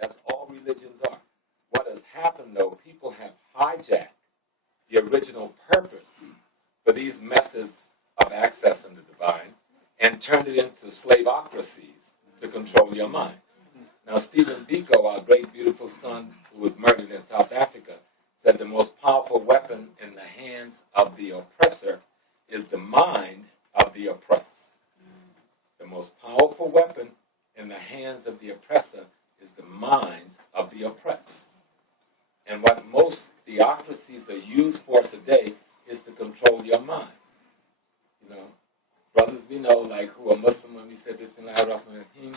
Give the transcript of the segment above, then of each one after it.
That's all religions are. What has happened, though, people have hijacked the original purpose for these methods of accessing the divine and turned it into slaveocracies to control your mind. Now, Stephen Biko, our great, beautiful son who was murdered in South Africa, said the most powerful weapon in the hands of the oppressor is the mind of the oppressed. The most powerful weapon in the hands of the oppressor is the minds of the oppressed. And what most theocracies are used for today is to control your mind. You know, brothers we know, like who are Muslim, when we said Bismillahirrahmanirrahim,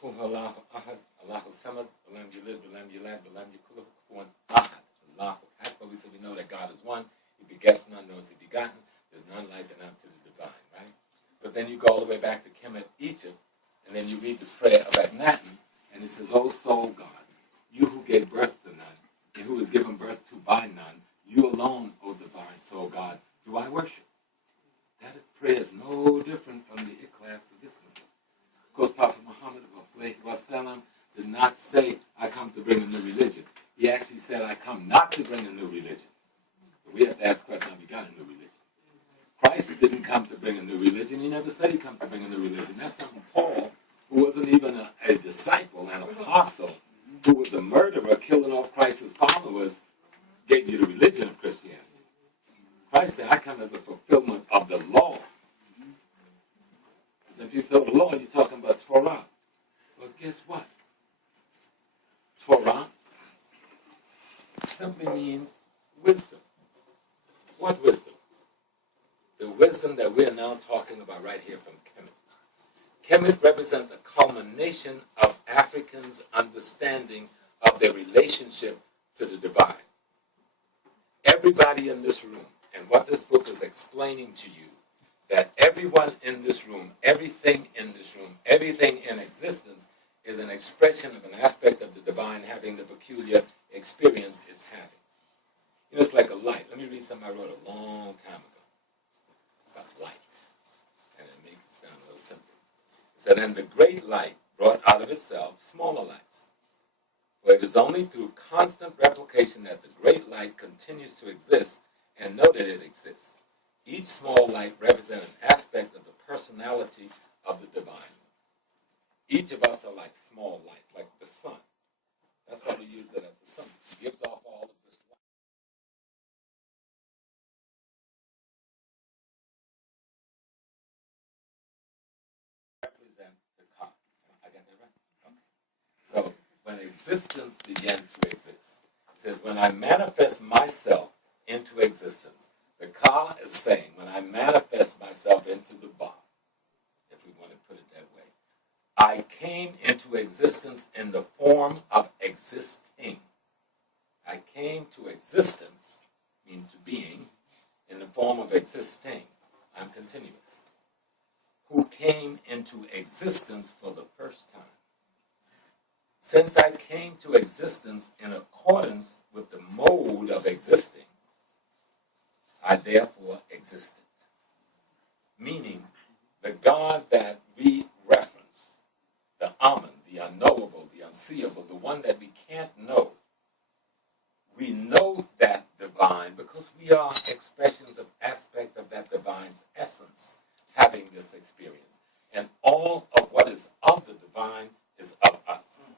Kul Allahu Ahad, Allahu Samad, Balam Yalid, Balam Yalad, Balam Yakul Kufuwan Ahad, Allahu Akbar. We said we know that God is one, He begets none, nor is He begotten. There's none like and none to the divine, right? But then you go all the way back to Kemet, Egypt, and then you read the prayer of Akhenaten, and it says, O soul God, you who gave birth to none, and who was given birth to by none, you alone, O divine soul God, do I worship. That prayer is no different from the ikhlas of Islam. Of course, Prophet Muhammad did not say, I come to bring a new religion. He actually said, I come not to bring a new religion. So we have to ask the question, have we got a new religion? Christ didn't come to bring a new religion. He never said he come to bring a new religion. That's something Paul, who wasn't even a disciple, an apostle, who was a murderer killing off Christ's followers, gave you the religion of Christianity. Christ said, I come as a fulfillment of the law. And if you say the law, you're talking about Torah. Well, guess what? Torah simply means wisdom. What wisdom? The wisdom that we're now talking about right here from Kemet. Kemet represents the culmination of Africans' understanding of their relationship to the divine. Everybody in this room, and what this book is explaining to you, that everyone in this room, everything in this room, everything in existence is an expression of an aspect of the divine having the peculiar experience it's having. You know, it's like a light. Let me read something I wrote a long time ago about light, and it makes it sound a little simple. It said, and the great light brought out of itself smaller lights. For it is only through constant replication that the great light continues to exist and know that it exists. Each small light represents an aspect of the personality of the divine. Each of us are like small lights, like the sun. That's why we use it as the sun. It gives off all of this light. Represent the Ka. I got that right? Okay. So when existence began to exist, it says, when I manifest myself into existence, the Ka is saying, when I manifest myself into the Ba, if we want to put it that way, I came into existence in the form of existing. I came to existence, meaning to being, in the form of existing. I'm continuous. Who came into existence for the first time. Since I came to existence in accordance with the mode of existing, I therefore existed. Meaning, the God that we reference, the Amen, the unknowable, the unseeable, the one that we can't know, we know that divine because we are expressions of aspect of that divine's essence having this experience. and all of what is of the divine is of us.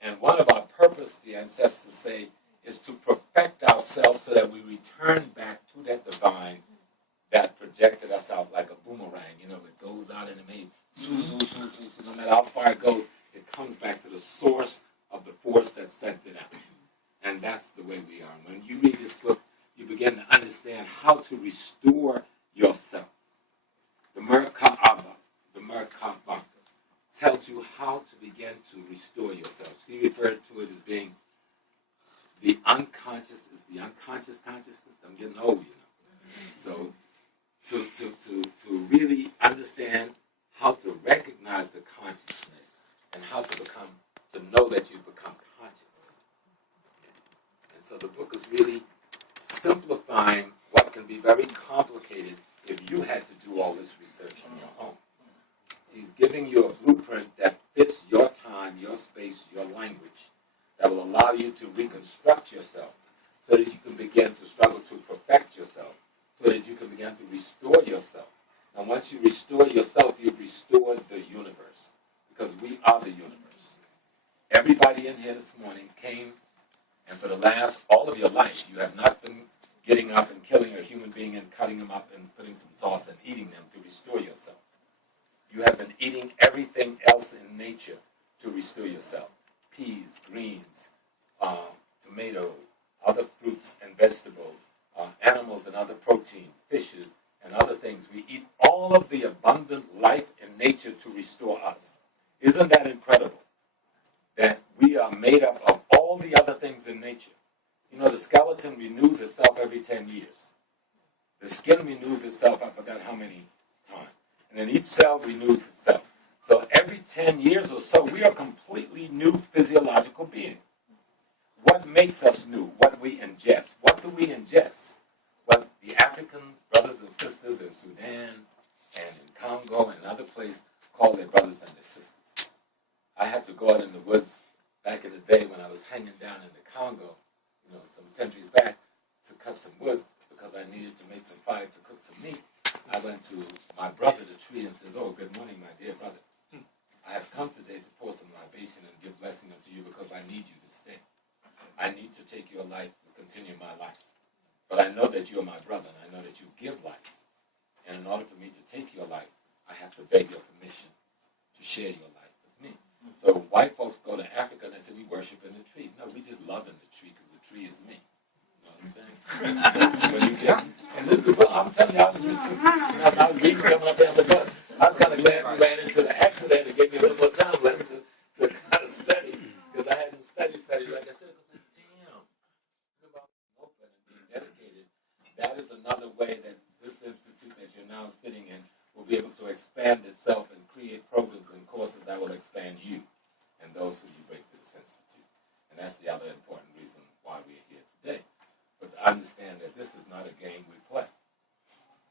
And one of our purpose, the ancestors say, is to perfect ourselves so that we return back to that divine that projected us out like a boomerang. You know, it goes out and it may, no matter how far it goes, it comes back to the source of the force that sent it out. And that's the way we are. When you read this book, you begin to understand how to restore yourself. The Merkaba, tells you how to begin to restore yourself. She referred to it as being the unconscious, is the unconscious consciousness. I'm getting old, you know. So to really understand how to recognize the consciousness and how to know that you've become conscious. And so the book is really simplifying what can be very complicated if you had to do all this research on your own. She's giving you a blueprint that fits your time, your space, your language, that will allow you to reconstruct yourself so that you can begin to struggle to perfect yourself, so that you can begin to restore yourself. And once you restore yourself, you've restored the universe, because we are the universe. Everybody in here this morning came, and for the last, all of your life, you have not been getting up and killing a human being and cutting them up and putting some sauce and eating them to restore yourself. You have been eating everything else in nature to restore yourself. Peas, greens, tomato, other fruits and vegetables, animals and other protein, fishes and other things. We eat all of the abundant life in nature to restore us. Isn't that incredible? That we are made up of all the other things in nature. You know, the skeleton renews itself every 10 years. The skin renews itself, I forgot how many times. And then each cell renews itself. So every 10 years or so, we are a completely new physiological being. What makes us new? What we ingest. What do we ingest? What the African brothers and sisters in Sudan and in Congo and other places call their brothers and their sisters. I had to go out in the woods back in the day when I was hanging down in the Congo, you know, some centuries back, to cut some wood because I needed to make some fire to cook some meat. I went to my brother, the tree, and said, "Oh, good morning, my dear brother. I have come today to pour some libation and give blessing unto you because I need you to stay. I need to take your life to continue my life. But I know that you're my brother, and I know that you give life. And in order for me to take your life, I have to beg your permission to share your life with me." So white folks go to Africa and they say, "We worship in the tree." No, we just love in the tree because the tree is me. You know what I'm saying? When you get, and I'm telling you, I was reading coming up there on the bus. I was kind of glad we ran into the accident and gave me a little more time less to kind of study, because I hadn't studied like I said. Damn, about open and being dedicated. That is another way that this institute that you're now sitting in will be able to expand itself and create programs and courses that will expand you and those who you bring to this institute. And that's the other important reason why we're here today. But to understand that this is not a game we play.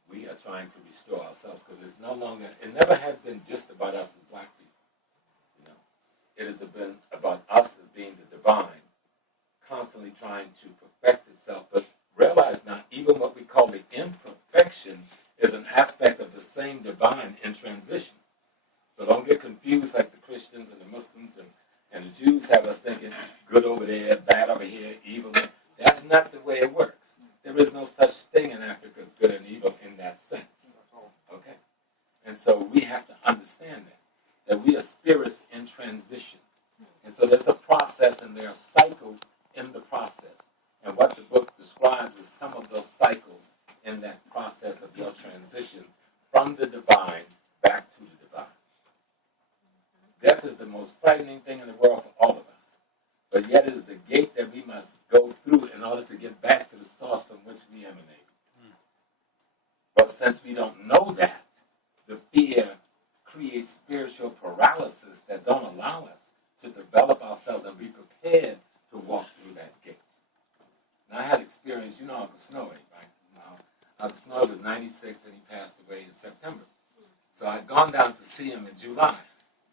We are trying to restore ourselves, because it's no longer, it never has been just about us as black people. You know, it has been about us as being the divine, constantly trying to perfect itself. But realize now, even what we call the imperfection is an aspect of the same divine in transition. So don't get confused like the Christians and the Muslims and the Jews have us thinking good over there, bad over here, evil. That's not the way it works. There is no such thing in Africa as good and evil in that sense. Okay? And so we have to understand that we are spirits in transition. And so there's a process and there are cycles in the process. And what the book describes is some of those cycles in that process of your transition from the divine back to the divine. Death is the most frightening thing in the world for all of us. But yet it is the gate that we must go through in order to get back to the source from which we emanate. But since we don't know that, the fear creates spiritual paralysis that don't allow us to develop ourselves and be prepared to walk through that gate. Now, I had experience, you know Uncle Snowy, right? Now, Uncle Snowy was 96 and he passed away in September. So I'd gone down to see him in July.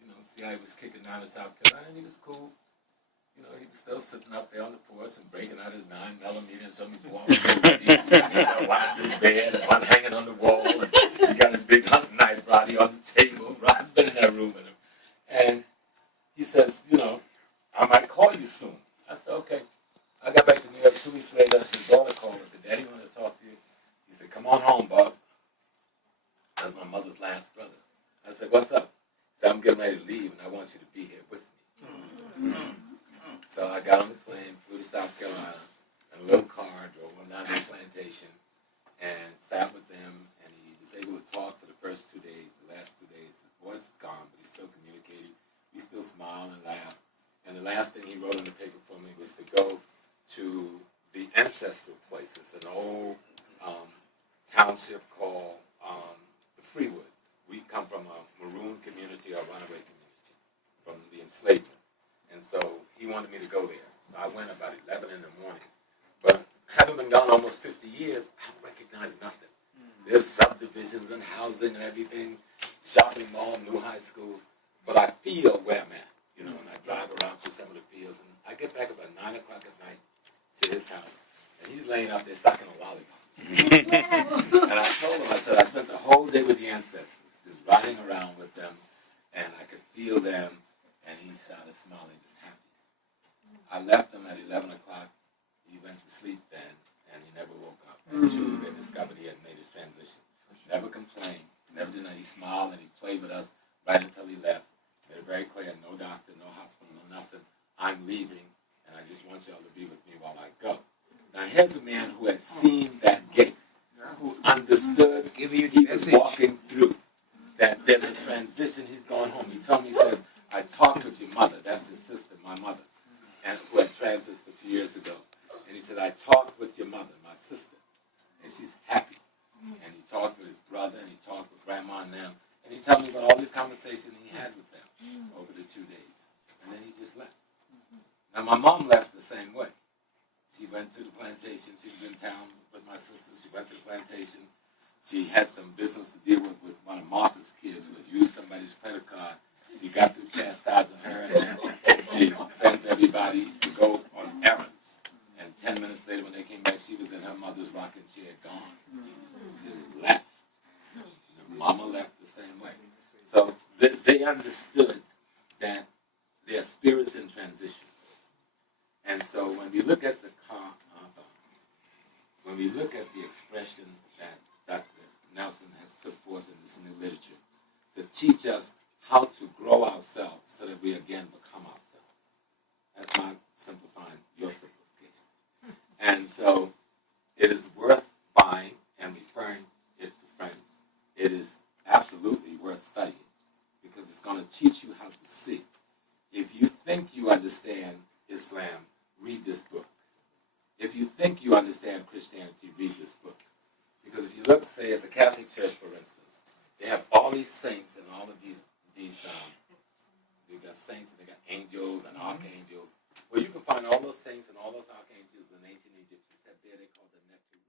You know, see how he was kicking down to South Carolina, and he was cool. You know, he was still sitting up there on the porch and breaking out his 9mm and showing me the wall. One in bed and one hanging on the wall. And he got his big hunting knife out. He last brother. I said, what's up? He said, I'm getting ready to leave, and I want you to be here with me. So I got on the plane, flew to South Carolina, in a little car, drove on down to the plantation, and sat with them, and he was able to talk for the first 2 days. The last 2 days, his voice is gone, but he still communicated. We still smile and laugh. And the last thing he wrote on the paper for me was to go to the ancestral places, an old township called the Freewood. We come from a maroon community, a runaway community, from the enslavement. And so he wanted me to go there. So I went about 11 in the morning. But having been gone almost 50 years, I don't recognize nothing. There's subdivisions and housing and everything, shopping mall, new high schools. But I feel where I'm at, you know, and I drive around through some of the fields. And I get back about 9 o'clock at night to his house, and he's laying out there sucking a lollipop. And I told him, I said, I spent the whole day with the ancestors, just riding around with them, and I could feel them. And he started smiling, just happy. I left him at 11 o'clock. He went to sleep then, and he never woke up. At 2, they discovered he had made his transition. Never complained, never did that. He smiled and he played with us right until he left. Made it very clear, no doctor, no hospital, no nothing. I'm leaving, and I just want y'all to be with me while I go. Now here's a man who had seen that gate, who understood he was walking through, that there's a transition, he's going home. He told me, he says, I talked with your mother, that's his sister, my mother, and who had transited a few years ago. And he said, I talked with your mother, my sister, and she's happy. And he talked with his brother, and he talked with grandma and them, and he told me about all these conversations he had with them over the 2 days. And then he just left. Now my mom left the same way. She went to the plantation, she was in town with my sister, she went to the plantation. She had some business to deal with one of Martha's kids who had used somebody's credit card. She got through chastising her, and then she sent everybody to go on errands. And 10 minutes later, when they came back, she was in her mother's rocking chair, gone. Just left. Mama left the same way. So they understood that their spirits in transition. And so when we look at the KaAbBa, when we look at the expression that Dr. Nelson has put forth in this new literature, to teach us how to grow ourselves so that we again become ourselves. That's not simplifying your simplification. And so it is worth buying and referring it to friends. It is absolutely worth studying because it's going to teach you how to see. If you think you understand Islam, read this book. If you think you understand Christianity, read this book. Because if you look, say, at the Catholic Church, for instance, they have all these saints and all of these got saints and they got angels and archangels. Well, you can find all those saints and all those archangels in ancient Egypt, except there they call them Nteri